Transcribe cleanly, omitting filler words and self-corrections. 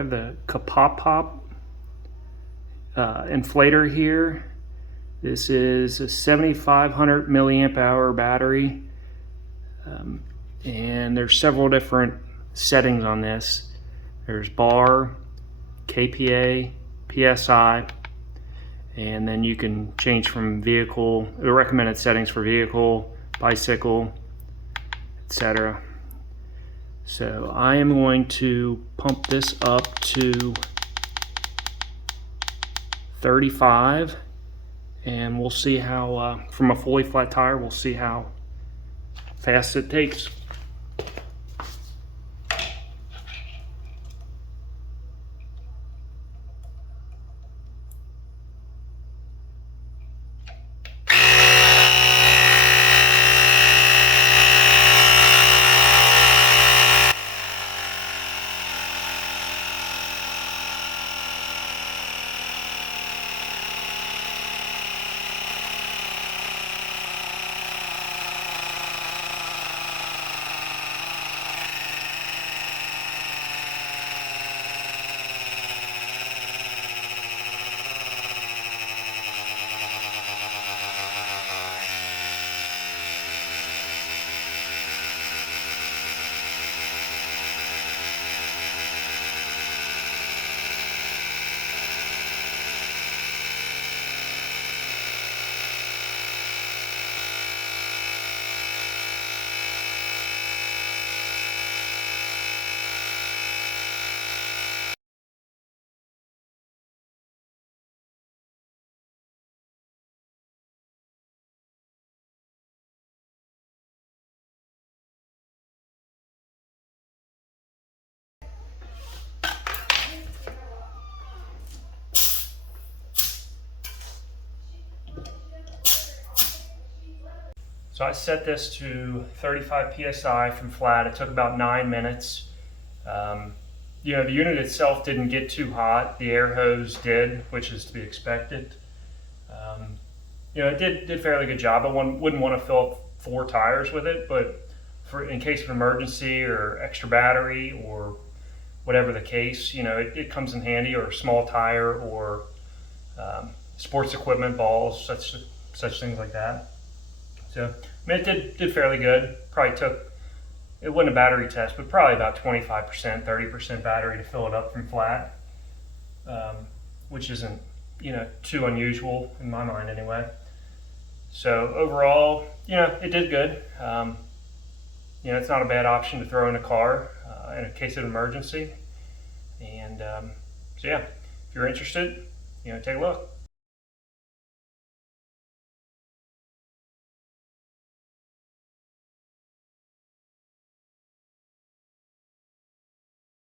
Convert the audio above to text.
have the Pop inflator here. This is a 7,500 milliamp hour battery, and there's several different settings on this. There's bar, KPA, PSI, and then you can change from vehicle, the recommended settings for vehicle, bicycle, etc. So I am going to pump this up to 35, and we'll see how, from a fully flat tire, we'll see how fast it takes. So I set this to 35 PSI from flat. It took about 9 minutes. You know, the unit itself didn't get too hot. The air hose did, which is to be expected. You know, it did fairly good job. I wouldn't want to fill up 4 tires with it, but in case of emergency or extra battery or whatever the case, you know, it comes in handy, or a small tire, or sports equipment balls, such things like that. So, I mean, it did fairly good. Probably took, it wasn't a battery test, but probably about 25%, 30% battery to fill it up from flat, which isn't, you know, too unusual in my mind anyway. So overall, you know, it did good. You know, it's not a bad option to throw in a car in a case of emergency. And so yeah, if you're interested, you know, take a look.